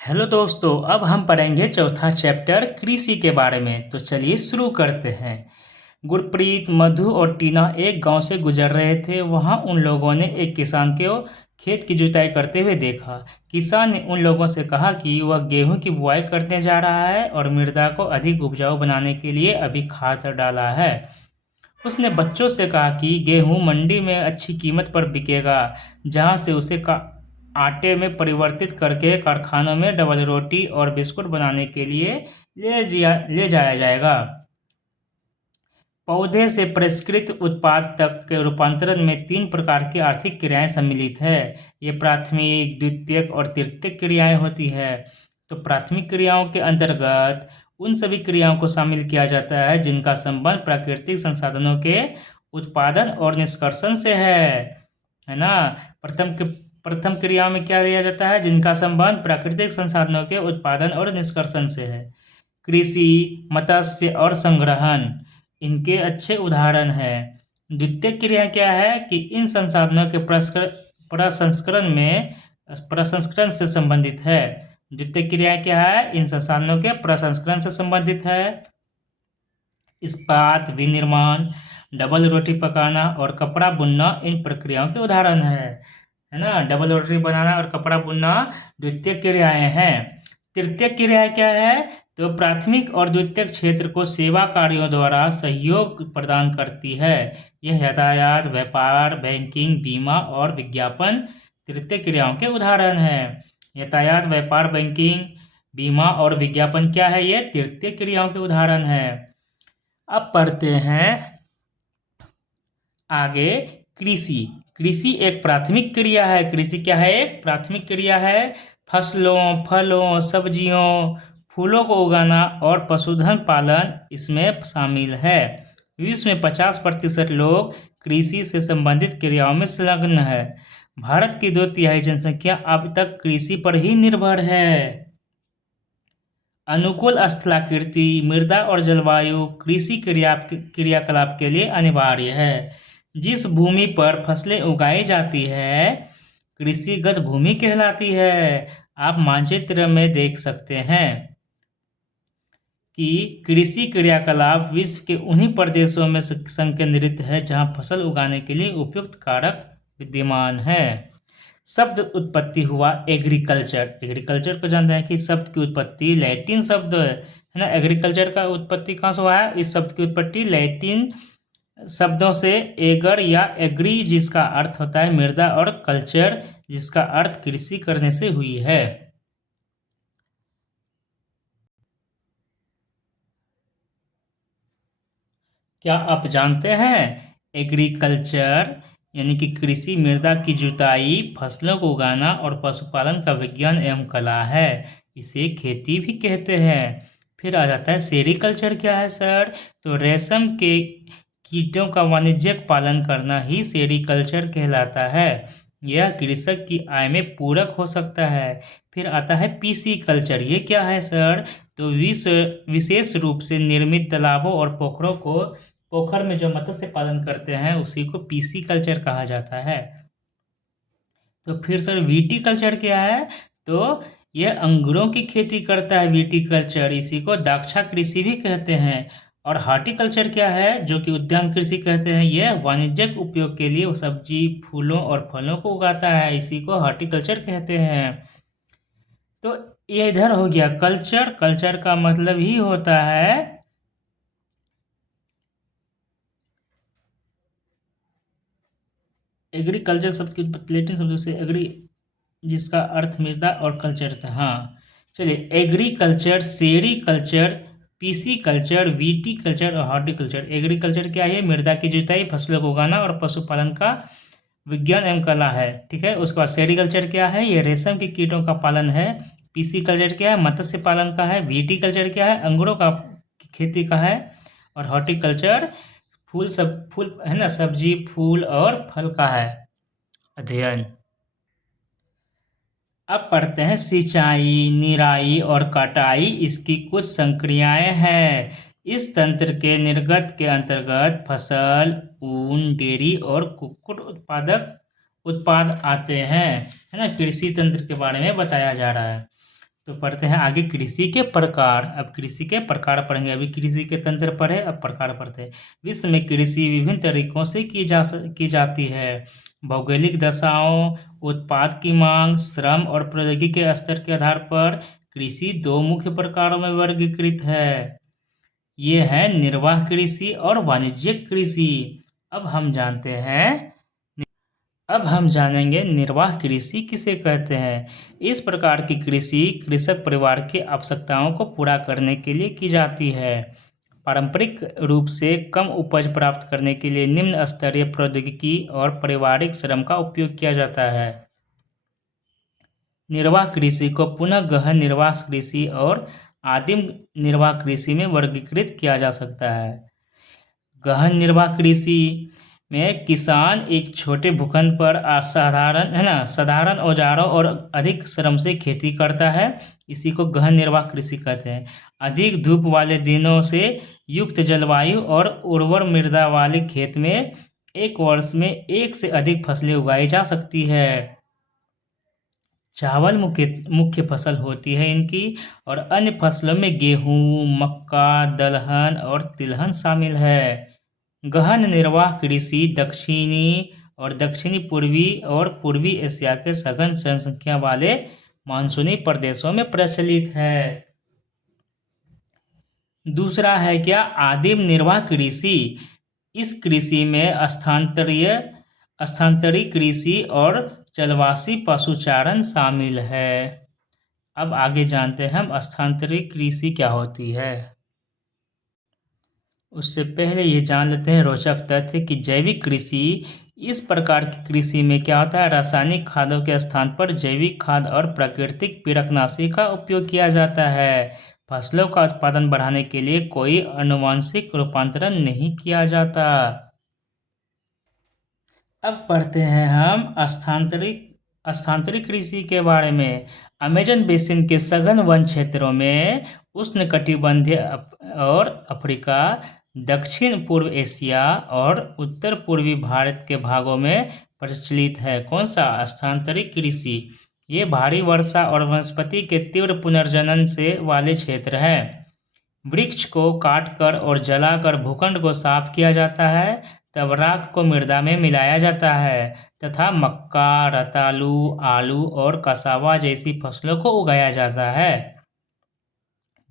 Hello दोस्तों, अब हम पढ़ेंगे चौथा चैप्टर कृषि के बारे में। तो चलिए शुरू करते हैं। गुरप्रीत, मधु और टीना एक गांव से गुजर रहे थे। वहां उन लोगों ने एक किसान को खेत की जुताई करते हुए देखा। किसान ने उन लोगों से कहा कि वह गेहूं की बुआई करने जा रहा है और मृदा को अधिक उपजाऊ बनाने के लिए अभी खाद डाला है। उसने बच्चों से कहा कि गेहूं मंडी में अच्छी कीमत पर बिकेगा, जहां से उसे आटे में परिवर्तित करके कारखानों में डबल रोटी और बिस्कुट बनाने के लिए ले जाया जाएगा। पौधे से परिष्कृत उत्पाद तक के रूपांतरण में 3 प्रकार की आर्थिक क्रियाएं सम्मिलित है। ये प्राथमिक, द्वितीयक और तृतीयक क्रियाएं होती है। तो प्राथमिक क्रियाओं के अंतर्गत उन सभी क्रियाओं को शामिल किया जाता है जिनका संबंध प्राकृतिक संसाधनों के उत्पादन और निष्कर्षण से है ना। प्रथम क्रियाओं में क्या लिया जाता है? जिनका संबंध प्राकृतिक संसाधनों के उत्पादन और निष्कर्षण से है। कृषि, मत्स्य और संग्रहण इनके अच्छे उदाहरण हैं। द्वितीय क्रिया क्या है कि इन संसाधनों के प्रसंस्करण से संबंधित है। द्वितीय क्रिया क्या है? इन संसाधनों के प्रसंस्करण से संबंधित है। इस्पात, विनिर्माण, डबल रोटी पकाना और कपड़ा बुनना इन प्रक्रियाओं के उदाहरण है ना। डबल रोटी बनाना और कपड़ा बुनना द्वितीय क्रियाएं हैं। तृतीय क्रिया क्या है? तो प्राथमिक और द्वितीय क्षेत्र को सेवा कार्यों द्वारा सहयोग प्रदान करती है। यह यातायात, व्यापार, बैंकिंग, बीमा और विज्ञापन तृतीय क्रियाओं के उदाहरण हैं। यातायात, व्यापार, बैंकिंग, बीमा और विज्ञापन क्या है? ये तृतीय क्रियाओं के उदाहरण हैं। अब पढ़ते हैं आगे। कृषि कृषि एक प्राथमिक क्रिया है। कृषि क्या है? एक प्राथमिक क्रिया है। फसलों, फलों, सब्जियों, फूलों को उगाना और पशुधन पालन इसमें शामिल है। विश्व में 50% लोग कृषि से संबंधित क्रियाओं में संलग्न है। भारत की 2/3 जनसंख्या अब तक कृषि पर ही निर्भर है। अनुकूल स्थलाकृति, मृदा और जलवायु कृषि क्रियाकलाप के लिए अनिवार्य है। जिस भूमि पर फसलें उगाई जाती है कृषिगत भूमि कहलाती है। आप मानचित्र में देख सकते हैं कि कृषि क्रियाकलाप विश्व के उन्हीं प्रदेशों में संकेंद्रित है जहां फसल उगाने के लिए उपयुक्त कारक विद्यमान है। शब्द उत्पत्ति हुआ एग्रीकल्चर। एग्रीकल्चर को जानते हैं कि शब्द की उत्पत्ति लैटिन शब्द है ना। एग्रीकल्चर का उत्पत्ति कहाँ से हुआ है? इस शब्द की उत्पत्ति लैटिन शब्दों से एगर या एग्री जिसका अर्थ होता है मृदा और कल्चर जिसका अर्थ कृषि करने से हुई है। क्या आप जानते हैं एग्रीकल्चर यानी कि कृषि मृदा की जुताई, फसलों को उगाना और पशुपालन का विज्ञान एवं कला है। इसे खेती भी कहते हैं। फिर आ जाता है सेरीकल्चर। क्या है सर? तो रेशम के कीटों का वाणिज्यिक पालन करना ही सेरीकल्चर कहलाता है। यह कृषक की आय में पूरक हो सकता है। फिर आता है पीसी कल्चर। ये क्या है सर? तो विशेष रूप से निर्मित तालाबों और पोखर में जो मत्स्य पालन करते हैं उसी को पीसी कल्चर कहा जाता है। तो फिर सर वीटी कल्चर क्या है? तो यह अंगूरों की खेती करता है वीटी कल्चर, इसी को द्राक्षा कृषि भी कहते हैं। और हार्टिकल्चर क्या है? जो कि उद्यान कृषि कहते हैं। यह वाणिज्यिक उपयोग के लिए सब्जी, फूलों और फलों को उगाता है, इसी को हार्टिकल्चर कहते हैं। तो ये इधर हो गया कल्चर। कल्चर का मतलब ही होता है एग्रीकल्चर शब्द की उत्पत्ति लैटिन शब्द से एग्री जिसका अर्थ मृदा और कल्चर था। हाँ चलिए, agriculture, sericulture, PC culture, VT culture और हॉर्टिकल्चर। एग्रीकल्चर क्या है? मृदा की जुताई, फसलों को उगाना और पशुपालन का विज्ञान एवं कला है। ठीक है। उसके बाद सेरीकल्चर क्या है? ये रेशम के कीटों का पालन है। पीसी कल्चर क्या है? मत्स्य पालन का है। वीटी कल्चर क्या है? अंगूरों का खेती का है। और हॉर्टिकल्चर फूल है ना, सब्जी, फूल और फल का है अध्ययन। अब पढ़ते हैं सिंचाई, निराई और कटाई इसकी कुछ संक्रियाएं हैं। इस तंत्र के निर्गत के अंतर्गत फसल, ऊन, डेयरी और कुक्कुट उत्पाद आते हैं। है ना। कृषि तंत्र के बारे में बताया जा रहा है। तो पढ़ते हैं आगे कृषि के प्रकार। अब कृषि के प्रकार पढ़ेंगे। अभी कृषि के तंत्र पढ़े, अब प्रकार पढ़ते हैं। विश्व में कृषि विभिन्न तरीकों से की जाती है। भौगोलिक दशाओं, उत्पाद की मांग, श्रम और प्रौद्योगिकी के स्तर के आधार पर कृषि दो मुख्य प्रकारों में वर्गीकृत है। ये है निर्वाह कृषि और वाणिज्यिक कृषि। अब हम जानेंगे निर्वाह कृषि किसे कहते हैं। इस प्रकार की कृषि कृषक परिवार की आवश्यकताओं को पूरा करने के लिए की जाती है। पारंपरिक रूप से कम उपज प्राप्त करने के लिए निम्न स्तरीय प्रौद्योगिकी और पारिवारिक श्रम का उपयोग किया जाता है। निर्वाह कृषि को पुनः गहन निर्वाह कृषि और आदिम निर्वाह कृषि में वर्गीकृत किया जा सकता है। गहन निर्वाह कृषि में किसान एक छोटे भूखंड पर साधारण औजारों और अधिक श्रम से खेती करता है। इसी को गहन निर्वाह कृषि कहते हैं। अधिक धूप वाले दिनों से युक्त जलवायु और उर्वर मृदा वाले खेत में एक वर्ष में एक से अधिक फसलें उगाई जा सकती है। चावल मुख्य फसल होती है इनकी, और अन्य फसलों में गेहूं, मक्का, दलहन और तिलहन शामिल है। गहन निर्वाह कृषि दक्षिणी पूर्वी और पूर्वी एशिया के सघन जनसंख्या वाले मानसूनी प्रदेशों में प्रचलित है। दूसरा है क्या, आदिम निर्वाह कृषि। इस कृषि में स्थानांतरी कृषि और चलवासी पशुचारण शामिल है। अब आगे जानते हैं हम स्थानांतरी कृषि क्या होती है। उससे पहले ये जान लेते हैं रोचक तथ्य कि जैविक कृषि, इस प्रकार की कृषि में क्या होता है, रासायनिक खादों के स्थान पर जैविक खाद और प्राकृतिक पीड़कनाशी का उपयोग किया जाता है। फसलों का उत्पादन बढ़ाने के लिए कोई आनुवंशिक रूपांतरण नहीं किया जाता। अब पढ़ते हैं हम स्थानांतरित कृषि के बारे में। अमेजन बेसिन के सघन वन क्षेत्रों में उष्णकटिबंधीय और अफ्रीका, दक्षिण पूर्व एशिया और उत्तर पूर्वी भारत के भागों में प्रचलित है। कौन सा, स्थानांतरित कृषि। ये भारी वर्षा और वनस्पति के तीव्र पुनर्जनन से वाले क्षेत्र हैं। वृक्ष को काटकर और जलाकर भूखंड को साफ किया जाता है, तब राख को मृदा में मिलाया जाता है तथा मक्का, रतालू, आलू और कसावा जैसी फसलों को उगाया जाता है।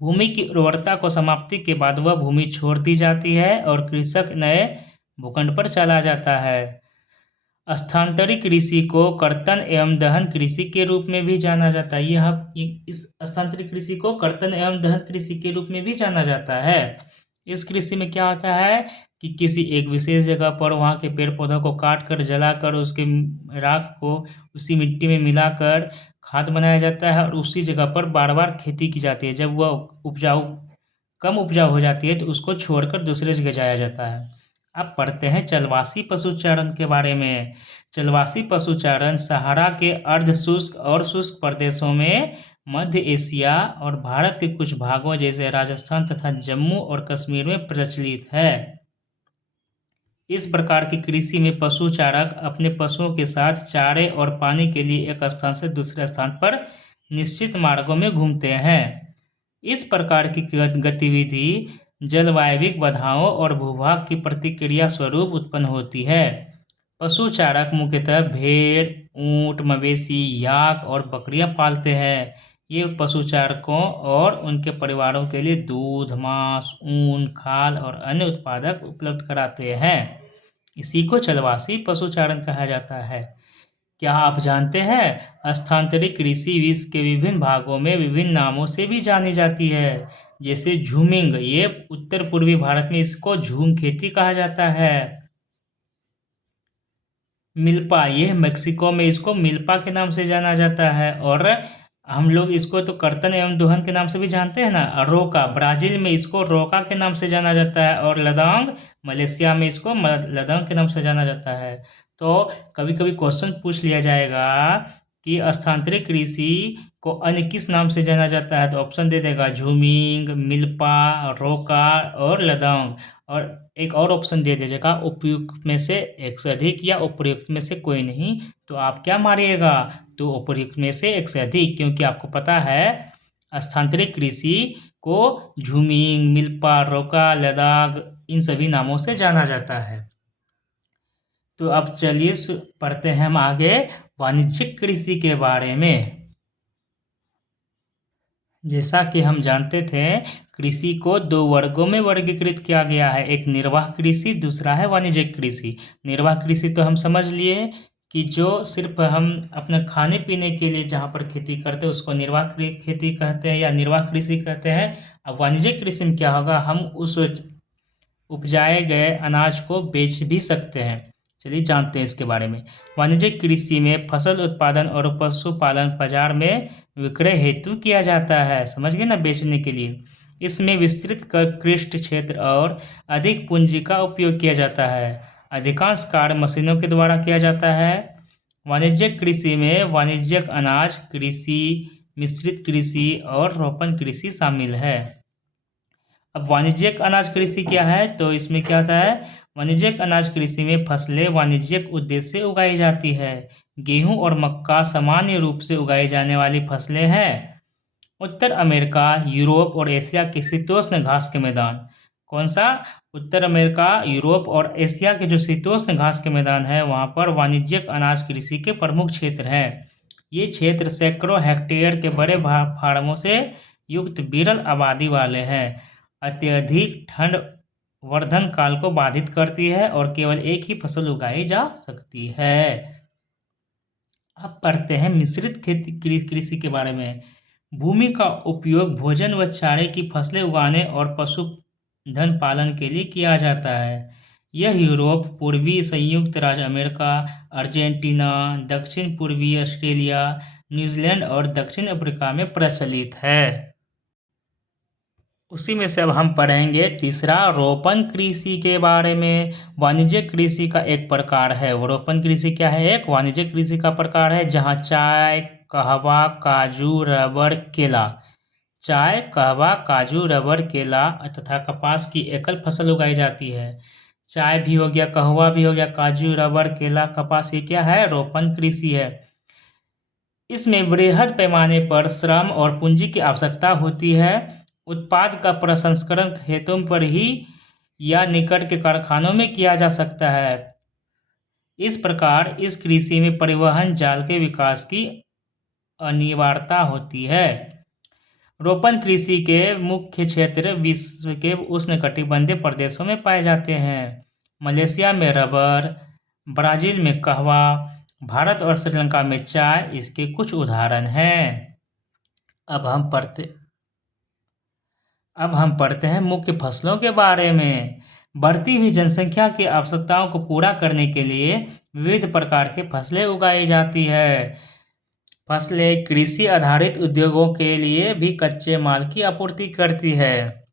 भूमि की उर्वरता को समाप्ति के बाद वह भूमि छोड़ दी जाती है और कृषक नए भूखंड पर चला जाता है। स्थानांतरित कृषि को कर्तन एवं दहन कृषि के रूप में भी जाना जाता है। इस स्थानांतरित कृषि को कर्तन एवं दहन कृषि के रूप में भी जाना जाता है। इस कृषि में क्या होता है कि किसी एक विशेष जगह पर वहाँ के पेड़ पौधों को काट कर, जलाकर उसके राख को उसी मिट्टी में मिलाकर खाद बनाया जाता है और उसी जगह पर बार बार खेती की जाती है। जब वह कम उपजाऊ हो जाती है तो उसको छोड़कर दूसरे जगह जाया जाता है। अब पढ़ते हैं चलवासी पशुचारण के बारे में। चलवासी पशुचारण सहारा के अर्ध शुष्क और शुष्क प्रदेशों में, मध्य एशिया और भारत के कुछ भागों जैसे राजस्थान तथा जम्मू और कश्मीर में प्रचलित है। इस प्रकार की कृषि में पशुचारक अपने पशुओं के साथ चारे और पानी के लिए एक स्थान से दूसरे स्थान पर निश्चित मार्गों में घूमते हैं। इस प्रकार की गतिविधि जलवायविक बाधाओं और भूभाग की प्रतिक्रिया स्वरूप उत्पन्न होती है। पशुचारक मुख्यतः भेड़, ऊंट, मवेशी, याक और बकरियां पालते हैं। ये पशुचारकों और उनके परिवारों के लिए दूध, मांस, ऊन, खाल और अन्य उत्पादक उपलब्ध कराते हैं। इसी को चलवासी पशुचारण कहा जाता है। क्या आप जानते हैं स्थानांतरित कृषि विश्व के विभिन्न भागों में विभिन्न नामों से भी जानी जाती है। जैसे झूमिंग, ये उत्तर पूर्वी भारत में इसको झूम खेती कहा जाता है। मिल्पा, ये मेक्सिको में इसको मिल्पा के नाम से जाना जाता है। और हम लोग इसको तो कर्तन एवं दोहन के नाम से भी जानते हैं ना। रोका, ब्राजील में इसको रोका के नाम से जाना जाता है। और लदांग, मलेशिया में इसको लदांग के नाम से जाना जाता है। तो कभी कभी क्वेश्चन पूछ लिया जाएगा कि स्थानांतरित कृषि को अन्य किस नाम से जाना जाता है, तो ऑप्शन दे देगा झूमिंग, मिल्पा, रोका और लदांग। और एक और ऑप्शन दे दीजिएगा उपयुक्त में से एक से अधिक या उपर्युक्त में से कोई नहीं। तो आप क्या मारिएगा, तो उपर्युक्त में से एक से अधिक, क्योंकि आपको पता है स्थानांतरित कृषि को झूमिंग, मिल्पा, रोका, लदाख इन सभी नामों से जाना जाता है। तो अब चलिए पढ़ते हैं हम आगे वाणिज्यिक कृषि के बारे में। जैसा कि हम जानते थे, कृषि को 2 वर्गों में वर्गीकृत किया गया है, एक निर्वाह कृषि, दूसरा है वाणिज्यिक कृषि। निर्वाह कृषि तो हम समझ लिए कि जो सिर्फ हम अपने खाने पीने के लिए जहाँ पर खेती करते हैं उसको निर्वाह खेती कहते हैं या निर्वाह कृषि कहते हैं। अब वाणिज्यिक कृषि में क्या होगा, हम उस उपजाए गए अनाज को बेच भी सकते हैं। चलिए जानते हैं इसके बारे में। वाणिज्यिक कृषि में फसल उत्पादन और पशुपालन बाजार में विक्रय हेतु किया जाता है, समझ गए ना, बेचने के लिए। इसमें विस्तृत कृषि क्षेत्र और अधिक पूंजी का उपयोग किया जाता है। अधिकांश कार्य मशीनों के द्वारा किया जाता है। वाणिज्यिक कृषि में वाणिज्यिक अनाज कृषि, मिश्रित कृषि और रोपण कृषि शामिल है। अब वाणिज्यिक अनाज कृषि क्या है, तो इसमें क्या होता है, वाणिज्यिक अनाज कृषि में फसलें वाणिज्यिक उद्देश्य से उगाई जाती है। गेहूं और मक्का सामान्य रूप से उगाई जाने वाली फसलें हैं। उत्तर अमेरिका, यूरोप और एशिया के शीतोष्ण घास के मैदान। कौन सा? उत्तर अमेरिका, यूरोप और एशिया के जो शीतोष्ण घास के मैदान है वहाँ पर वाणिज्यिक अनाज कृषि के प्रमुख क्षेत्र हैं। ये क्षेत्र सैकड़ों हेक्टेयर के बड़े फार्मों से युक्त विरल आबादी वाले हैं। अत्यधिक ठंड वर्धन काल को बाधित करती है और केवल एक ही फसल उगाई जा सकती है। अब पढ़ते हैं मिश्रित खेती कृषि के बारे में। भूमि का उपयोग भोजन व चारे की फसलें उगाने और पशुधन पालन के लिए किया जाता है। यह यूरोप, पूर्वी संयुक्त राज्य अमेरिका, अर्जेंटीना, दक्षिण पूर्वी ऑस्ट्रेलिया, न्यूजीलैंड और दक्षिण अफ्रीका में प्रचलित है। उसी में से अब हम पढ़ेंगे तीसरा रोपण कृषि के बारे में। वाणिज्यिक कृषि का एक प्रकार है। वो रोपण कृषि क्या है? एक वाणिज्यिक कृषि का प्रकार है जहाँ चाय, कहवा, काजू, रबर, केला, चाय, कहवा, काजू, रबर, केला तथा कपास की एकल फसल उगाई जाती है। चाय भी हो गया, कहवा भी हो गया, काजू, रबर, केला, कपास, ये क्या है? रोपण कृषि है। इसमें वृहद पैमाने पर श्रम और पूंजी की आवश्यकता होती है। उत्पाद का प्रसंस्करण खेतों पर ही या निकट के कारखानों में किया जा सकता है। इस प्रकार इस कृषि में परिवहन जाल के विकास की अनिवार्यता होती है। रोपण कृषि के मुख्य क्षेत्र विश्व के उष्णकटिबंधीय प्रदेशों में पाए जाते हैं। मलेशिया में रबर, ब्राजील में कहवा, भारत और श्रीलंका में चाय इसके कुछ उदाहरण हैं। अब हम पढ़ते हैं मुख्य फसलों के बारे में। बढ़ती हुई जनसंख्या की आवश्यकताओं को पूरा करने के लिए विविध प्रकार की फसलें उगाई जाती है। फसलें कृषि आधारित उद्योगों के लिए भी कच्चे माल की आपूर्ति करती है।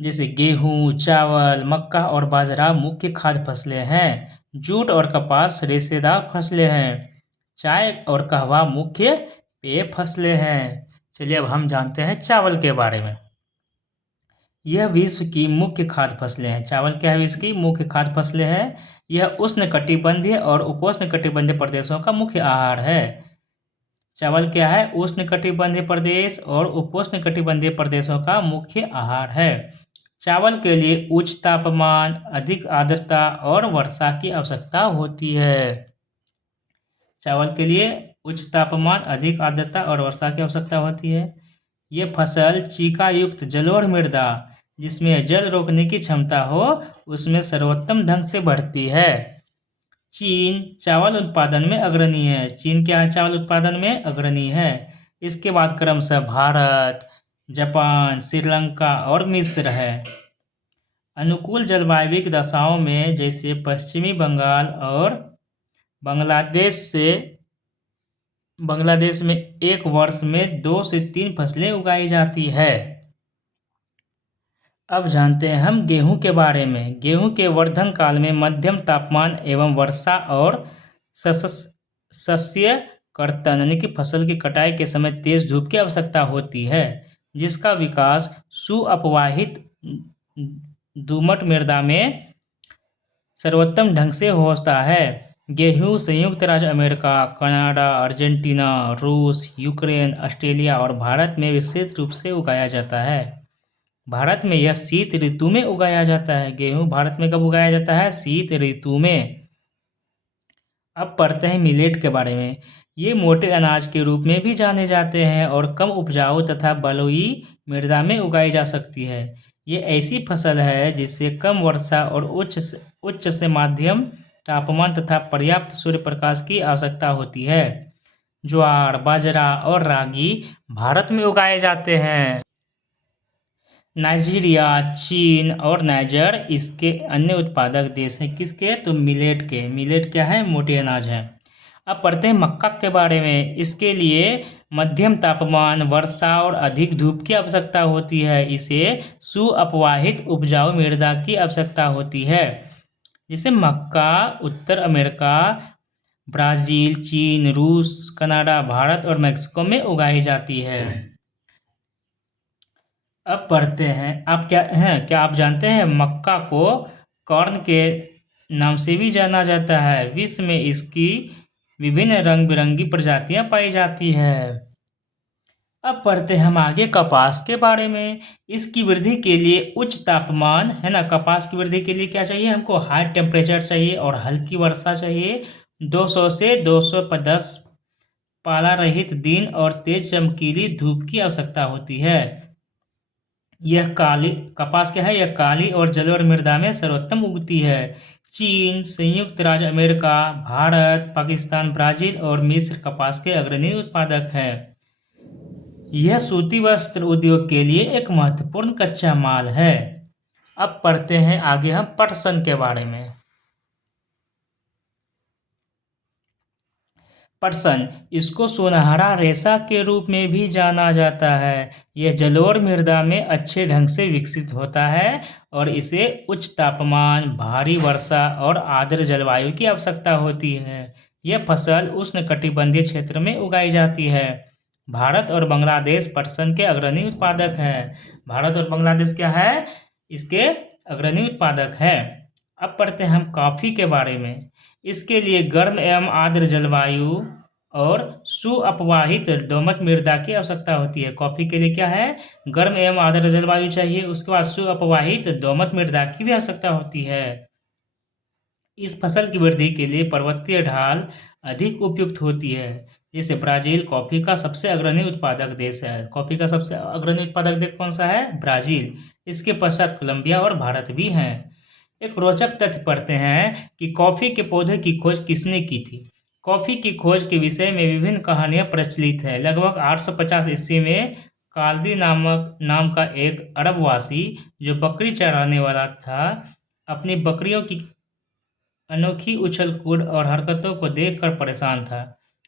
जैसे गेहूं, चावल, मक्का और बाजरा मुख्य खाद्य फसलें हैं। जूट और कपास रेशेदार फसलें हैं। चाय और कहवा मुख्य पेय फसलें हैं। चलिए अब हम जानते हैं चावल के बारे में। यह विश्व की मुख्य खाद्य फसलें हैं। चावल क्या है? विश्व की मुख्य खाद्य फसलें हैं। यह उष्णकटिबंधीय और उपोष्णकटिबंधीय प्रदेशों का मुख्य आहार है। चावल क्या है? उष्णकटिबंधीय प्रदेश और उपोष्णकटिबंधीय प्रदेशों का मुख्य आहार है। चावल के लिए उच्च तापमान, अधिक आर्द्रता और वर्षा की आवश्यकता होती है। चावल के लिए उच्च तापमान, अधिक आर्द्रता और वर्षा की आवश्यकता होती है। ये फसल चीका युक्त जलोढ़ मृदा जिसमें जल रोकने की क्षमता हो उसमें सर्वोत्तम ढंग से बढ़ती है। चीन चावल उत्पादन में अग्रणी है। चीन क्या है? चावल उत्पादन में अग्रणी है। इसके बाद क्रमशः भारत, जापान, श्रीलंका और मिस्र है। अनुकूल जलवायु दशाओं में जैसे पश्चिमी बंगाल और बांग्लादेश में एक वर्ष में 2 से 3 फसलें उगाई जाती है। अब जानते हैं हम गेहूं के बारे में। गेहूं के वर्धन काल में मध्यम तापमान एवं वर्षा और शस्य कर्तन यानी कि फसल की कटाई के समय तेज धूप की आवश्यकता होती है, जिसका विकास सुअपवाहित दोमट मृदा में सर्वोत्तम ढंग से होता है। गेहूं संयुक्त राज्य अमेरिका, कनाडा, अर्जेंटीना, रूस, यूक्रेन, ऑस्ट्रेलिया और भारत में विशेष रूप से उगाया जाता है। भारत में यह शीत ऋतु में उगाया जाता है। गेहूं भारत में कब उगाया जाता है? शीत ऋतु में। अब पढ़ते हैं मिलेट के बारे में। ये मोटे अनाज के रूप में भी जाने जाते हैं और कम उपजाऊ तथा बलुई मृदा में उगाई जा सकती है। ये ऐसी फसल है जिससे कम वर्षा और उच्च से मध्यम तापमान तथा पर्याप्त सूर्य प्रकाश की आवश्यकता होती है। ज्वार, बाजरा और रागी भारत में उगाए जाते हैं। नाइजीरिया, चीन और नाइजर इसके अन्य उत्पादक देश हैं। किसके? तो मिलेट के। मिलेट क्या है? मोटे अनाज है। अब पढ़ते हैं मक्का के बारे में। इसके लिए मध्यम तापमान, वर्षा और अधिक धूप की आवश्यकता होती है। इसे सुअपवाहित उपजाऊ मृदा की आवश्यकता होती है। जैसे मक्का उत्तर अमेरिका, ब्राज़ील, चीन, रूस, कनाडा, भारत और मैक्सिको में उगाई जाती है। अब पढ़ते हैं। क्या आप जानते हैं मक्का को कॉर्न के नाम से भी जाना जाता है। विश्व में इसकी विभिन्न रंग बिरंगी प्रजातियां पाई जाती है। अब पढ़ते हैं हम आगे कपास के बारे में। इसकी वृद्धि के लिए उच्च तापमान है ना। कपास की वृद्धि के लिए क्या चाहिए हमको? हाई टेम्परेचर चाहिए और हल्की वर्षा चाहिए। 200 से 210 पाला रहित दिन और तेज चमकीली धूप की आवश्यकता होती है। यह काली कपास क्या है? यह काली और जलोढ़ मृदा में सर्वोत्तम उगती है। चीन, संयुक्त राज्य अमेरिका, भारत, पाकिस्तान, ब्राजील और मिस्र कपास के अग्रणी उत्पादक हैं। यह सूती वस्त्र उद्योग के लिए एक महत्वपूर्ण कच्चा माल है। अब पढ़ते हैं आगे हम पटसन के बारे में। पटसन, इसको सुनहरा रेशा के रूप में भी जाना जाता है। यह जलोढ़ मृदा में अच्छे ढंग से विकसित होता है और इसे उच्च तापमान, भारी वर्षा और आर्द्र जलवायु की आवश्यकता होती है। यह फसल उष्णकटिबंधीय क्षेत्र में उगाई जाती है। भारत और बांग्लादेश पटसन के अग्रणी उत्पादक हैं। भारत और बांग्लादेश क्या है? इसके अग्रणी उत्पादक हैं। अब पढ़ते हैं हम कॉफ़ी के बारे में। इसके लिए गर्म एवं आर्द्र जलवायु और सुअपवाहित दोमट मृदा की आवश्यकता होती है। कॉफ़ी के लिए क्या है? गर्म एवं आर्द्र जलवायु चाहिए। उसके बाद सुअपवाहित दोमट मृदा की भी आवश्यकता होती है। इस फसल की वृद्धि के लिए पर्वतीय ढाल अधिक उपयुक्त होती है। जैसे ब्राज़ील कॉफ़ी का सबसे अग्रणी उत्पादक देश है। कॉफ़ी का सबसे अग्रणी उत्पादक देश कौन सा है? ब्राज़ील। इसके पश्चात कोलंबिया और भारत भी हैं। एक रोचक तथ्य पढ़ते हैं कि कॉफ़ी के पौधे की खोज किसने की थी। कॉफ़ी की खोज के विषय में विभिन्न कहानियां प्रचलित हैं। लगभग 850 ईस्वी में काल्दी नाम का एक अरबवासी जो बकरी चराने वाला था, अपनी बकरियों की अनोखी उछल कूद और हरकतों को देखकर परेशान था।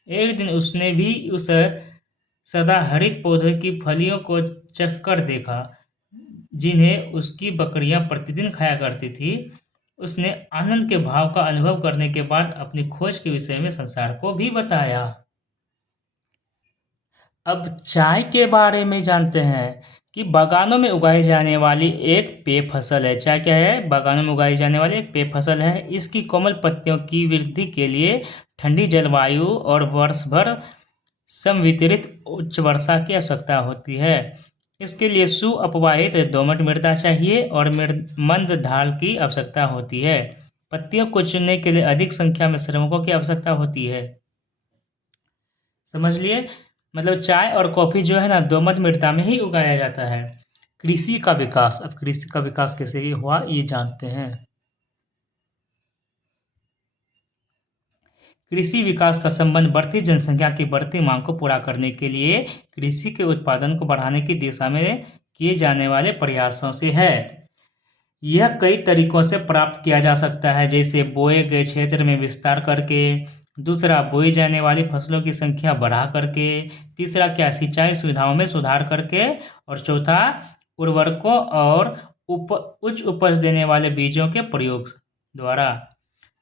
एक दिन उसने भी उस सदाहरित पौधे की फलियों को चखकर देखा जिन्हें उसकी बकरियां प्रतिदिन खाया करती थी। उसने आनंद के भाव का अनुभव करने के बाद अपनी खोज के विषय में संसार को भी बताया। अब चाय के बारे में जानते हैं कि बागानों में उगाई जाने वाली एक पेय फसल है। चाय क्या है? बागानों में उगाई जाने वाली एक पेय फसल है। इसकी कोमल पत्तियों की वृद्धि के लिए ठंडी जलवायु और वर्ष भर समवितरित उच्च वर्षा की आवश्यकता होती है। इसके लिए सुअपवाहित दोमट मृदा चाहिए और मंद ढाल की आवश्यकता होती है। पत्तियों को चुनने के लिए अधिक संख्या में श्रमिकों की आवश्यकता होती है। समझ लिए? मतलब चाय और कॉफ़ी जो है ना दोमट मृदा में ही उगाया जाता है। कृषि का विकास। अब कृषि का विकास कैसे हुआ ये जानते हैं। कृषि विकास का संबंध बढ़ती जनसंख्या की बढ़ती मांग को पूरा करने के लिए कृषि के उत्पादन को बढ़ाने की दिशा में किए जाने वाले प्रयासों से है। यह कई तरीकों से प्राप्त किया जा सकता है, जैसे बोए गए क्षेत्र में विस्तार करके, दूसरा बोई जाने वाली फसलों की संख्या बढ़ा करके, तीसरा क्या सिंचाई सुविधाओं में सुधार करके और चौथा उर्वरकों और उच्च उपज देने वाले बीजों के प्रयोग द्वारा।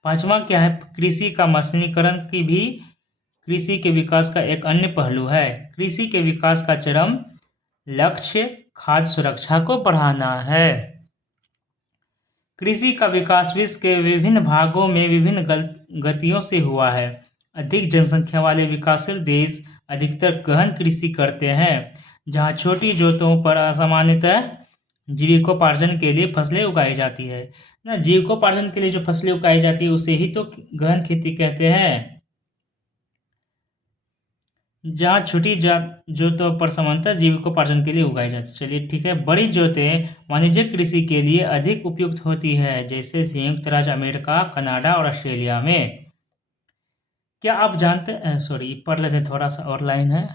पांचवा क्या है? कृषि का मशीनीकरण की भी कृषि के विकास का एक अन्य पहलू है। कृषि के विकास का चरम लक्ष्य खाद्य सुरक्षा को बढ़ाना है। कृषि का विकास विश्व के विभिन्न भागों में विभिन्न गतियों से हुआ है। अधिक जनसंख्या वाले विकासशील देश अधिकतर गहन कृषि करते हैं, जहाँ छोटी जोतों पर सामान्यतः जीविकोपार्जन के लिए फसलें उगाई जाती है। ना, जीविकोपार्जन के लिए जो फसलें उगाई जाती है उसे ही तो गहन खेती कहते हैं। जहाँ छोटी जोतों पर सामान्यतः जीविकोपार्जन के लिए उगाई जाती है। चलिए ठीक है। बड़ी जोतें वाणिज्यिक कृषि के लिए अधिक उपयुक्त होती है, जैसे संयुक्त राज्य अमेरिका, कनाडा और ऑस्ट्रेलिया में। क्या आप जानते हैं, सॉरी पढ़ लेते थोड़ा सा और लाइन है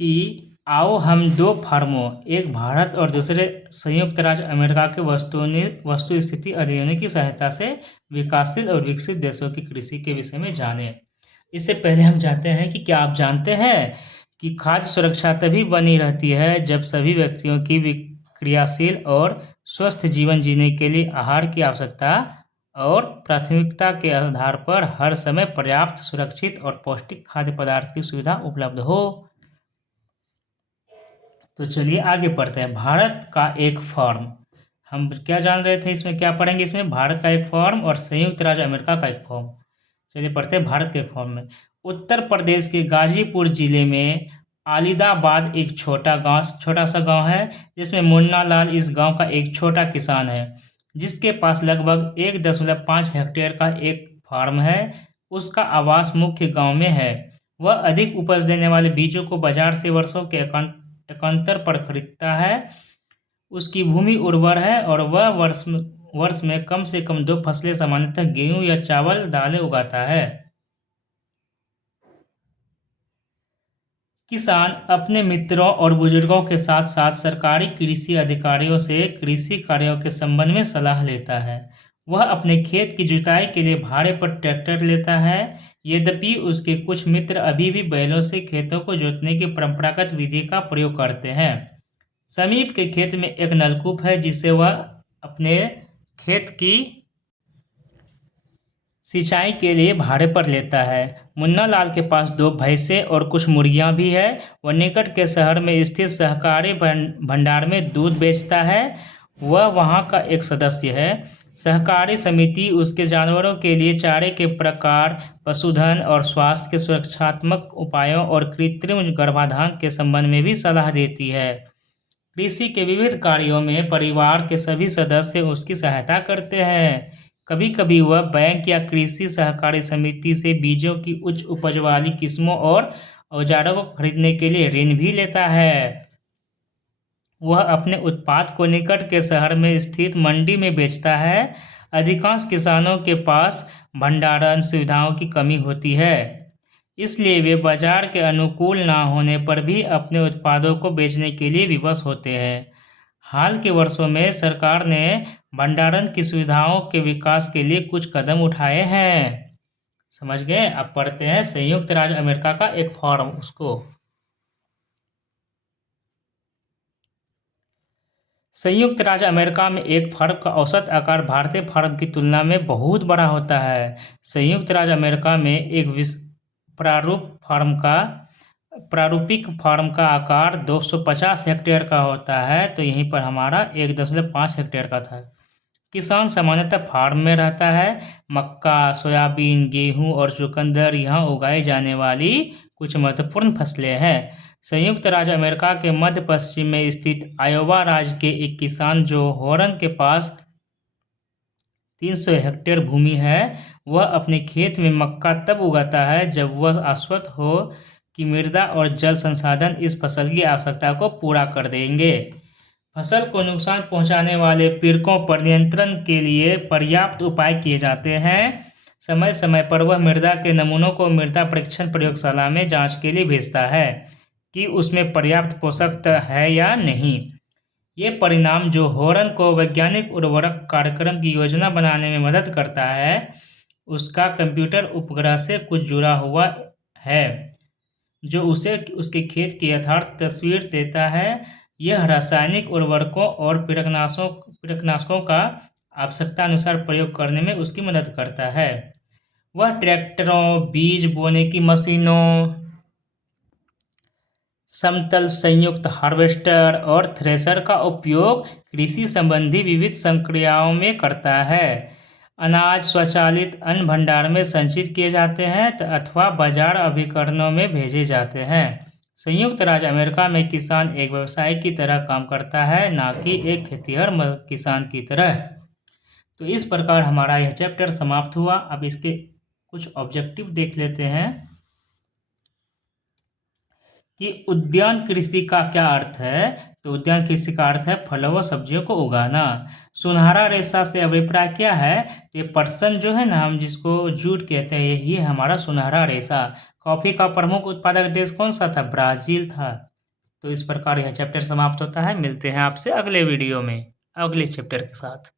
कि आओ हम दो फर्मों, एक भारत और दूसरे संयुक्त राज्य अमेरिका के वस्तु स्थिति अध्ययनों की सहायता से विकासशील और विकसित देशों की कृषि के विषय में जानें। इससे पहले हम जानते हैं कि क्या आप जानते हैं कि खाद्य सुरक्षा तभी बनी रहती है जब सभी व्यक्तियों की क्रियाशील और स्वस्थ जीवन जीने के लिए आहार की आवश्यकता और प्राथमिकता के आधार पर हर समय पर्याप्त, सुरक्षित और पौष्टिक खाद्य पदार्थ की सुविधा उपलब्ध हो। तो चलिए आगे पढ़ते हैं। भारत का एक फॉर्म, हम क्या जान रहे थे इसमें, क्या पढ़ेंगे इसमें, भारत का एक फॉर्म और संयुक्त राज्य अमेरिका का एक फॉर्म। चलिए पढ़ते हैं भारत के फॉर्म में। उत्तर प्रदेश के गाजीपुर जिले में आलिदाबाद एक छोटा सा गांव है, जिसमें मुन्ना लाल इस गांव का एक छोटा किसान है, जिसके पास लगभग 1.5 हेक्टेयर का एक फार्म है। उसका आवास मुख्य गांव में है। वह अधिक उपज देने वाले बीजों को बाजार से वर्षों के एकांतर पर खरीदता है। उसकी भूमि उर्वर है और वह वर्ष में कम से कम 2 फसलें, सामान्यतः गेहूं या चावल दालें उगाता है। किसान अपने मित्रों और बुजुर्गों के साथ साथ सरकारी कृषि अधिकारियों से कृषि कार्यों के संबंध में सलाह लेता है। वह अपने खेत की जुताई के लिए भाड़े पर ट्रैक्टर लेता है। यद्यपि उसके कुछ मित्र अभी भी बैलों से खेतों को जोतने की परंपरागत विधि का प्रयोग करते हैं। समीप के खेत में एक नलकूप है, जिसे वह अपने खेत की सिंचाई के लिए भाड़े पर लेता है। मुन्ना लाल के पास 2 भैंसें और कुछ मुर्गियां भी है। वह निकट के शहर में स्थित सहकारी भंडार में दूध बेचता है। वह वहां का एक सदस्य है। सहकारी समिति उसके जानवरों के लिए चारे के प्रकार, पशुधन और स्वास्थ्य के सुरक्षात्मक उपायों और कृत्रिम गर्भाधान के संबंध में भी सलाह देती है। कृषि के विविध कार्यों में परिवार के सभी सदस्य उसकी सहायता करते हैं। कभी कभी वह बैंक या कृषि सहकारी समिति से बीजों की उच्च उपज वाली किस्मों और औजारों को खरीदने के लिए ऋण भी लेता है। वह अपने उत्पाद को निकट के शहर में स्थित मंडी में बेचता है। अधिकांश किसानों के पास भंडारण सुविधाओं की कमी होती है, इसलिए वे बाजार के अनुकूल ना होने पर भी अपने उत्पादों को बेचने के लिए विवश होते हैं। हाल के वर्षों में सरकार ने भंडारण की सुविधाओं के विकास के लिए कुछ कदम उठाए हैं। समझ गए। अब पढ़ते हैं संयुक्त राज्य अमेरिका का एक फॉर्म, उसको। संयुक्त राज्य अमेरिका में एक फर्म का औसत आकार भारतीय फर्म की तुलना में बहुत बड़ा होता है। संयुक्त राज्य अमेरिका में एक प्रारूपिक फार्म का आकार 250 हेक्टेयर का होता है, तो यहीं पर हमारा 1.5 हेक्टेयर का था। किसान सामान्यतः फार्म में रहता है। मक्का, सोयाबीन, गेहूं और चुकंदर यहाँ उगाई जाने वाली कुछ महत्वपूर्ण फसलें हैं। संयुक्त राज्य अमेरिका के मध्य पश्चिम में स्थित आयोवा राज्य के एक किसान, जो हॉर्न के पास 300 हेक्टेयर भूमि है, वह अपने खेत में मक्का तब उगाता है जब वह आश्वस्त हो कि मृदा और जल संसाधन इस फसल की आवश्यकता को पूरा कर देंगे। फसल को नुकसान पहुंचाने वाले पीड़कों पर नियंत्रण के लिए पर्याप्त उपाय किए जाते हैं। समय समय पर वह मृदा के नमूनों को मृदा परीक्षण प्रयोगशाला में जांच के लिए भेजता है कि उसमें पर्याप्त पोषक तत्व है या नहीं। ये परिणाम, जो हॉर्न को वैज्ञानिक उर्वरक कार्यक्रम की योजना बनाने में मदद करता है, उसका कंप्यूटर उपग्रह से कुछ जुड़ा हुआ है, जो उसे उसके खेत की यथार्थ तस्वीर देता है। यह रासायनिक उर्वरकों और कीटनाशकों का आवश्यकता अनुसार प्रयोग करने में उसकी मदद करता है। वह ट्रैक्टरों, बीज बोने की मशीनों, समतल संयुक्त हार्वेस्टर और थ्रेशर का उपयोग कृषि संबंधी विविध संक्रियाओं में करता है। अनाज स्वचालित अन्न भंडार में संचित किए जाते हैं अथवा बाजार अभिकरणों में भेजे जाते हैं। संयुक्त राज्य अमेरिका में किसान एक व्यवसाय की तरह काम करता है, ना कि एक खेतिहर किसान की तरह। तो इस प्रकार हमारा यह चैप्टर समाप्त हुआ। अब इसके कुछ ऑब्जेक्टिव देख लेते हैं कि उद्यान कृषि का क्या अर्थ है। तो उद्यान कृषि का अर्थ है फलों व सब्जियों को उगाना। सुनहरा रेशा से अभिप्राय क्या है? ये पटसन जो है ना, हम जिसको जूट कहते हैं, यही है हमारा सुनहरा रेशा। कॉफी का प्रमुख उत्पादक देश कौन सा था? ब्राजील था। तो इस प्रकार यह चैप्टर समाप्त होता है। मिलते हैं आपसे अगले वीडियो में अगले चैप्टर के साथ।